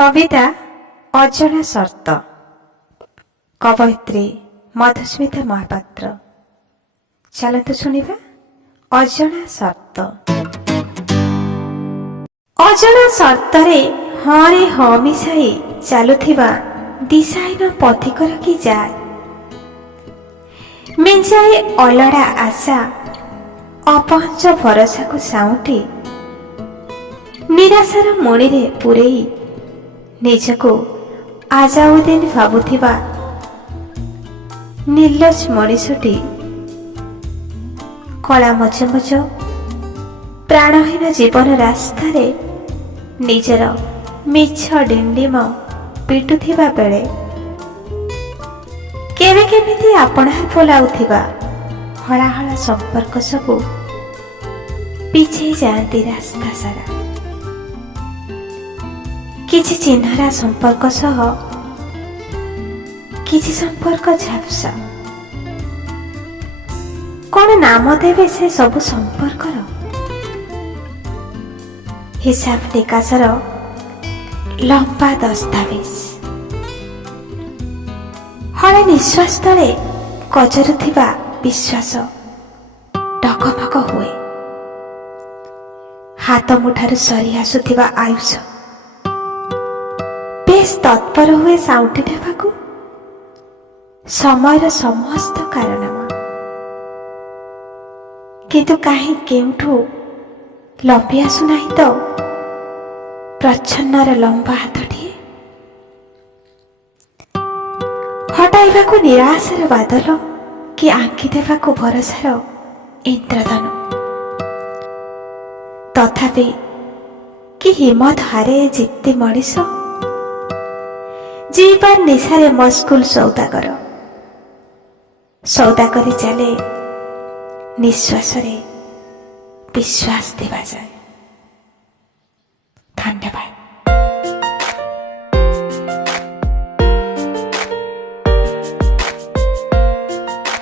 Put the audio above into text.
कविता अजଣା शर्त कवयित्री मधुस्मिता महापात्र। चलतु शुणिबा अजଣା शर्त। अजଣା शर्तरे हरे ह मिसाई चालुथिबा दिशाहीन पथिकर कि जाए मेंजाए अलड़ा आशा अपहंच भरसा को साउंटी निराशार मणिरे पुरेई निजको आजाउद्दीन भाबुथिबा निर्लज मनीषटी कला मज मज प्राणहीन जीवन रास्तारे निजर मिछ डिंडिम पिटुथिबा बेले केवे केमिति आपणार बोलाउथिबा हलाहला संपर्क सबु पिछे जाती रास्ता सारा किछि चिन्हरा संपर्क सह किछि संपर्क झापसा कौन नाम देवे से सबु संपर्कर हिसाब निकासर लंबा दस्तावेज हले निश्वास तले कचरुथिबा विश्वास डकमक हुए हाथ मुठार सरी आसुथिबा आयुष बेस तत्पर हुए साउंटी देवाकू समयर समस्त कारणमा किंतु काहे केउठू लंबी आसु नाही तो प्रच्छन्नर लंबा हाथटिए हटाइबाकू निराशार बादल कि आंकी देवाकू भरसार इंद्रधनु तथापि कि हिम्मत हारे जित्ती मनीष जीवार निशारे मस्कुल सौदागर सौदा करी चले निश्वास रे विश्वास देवा जाए।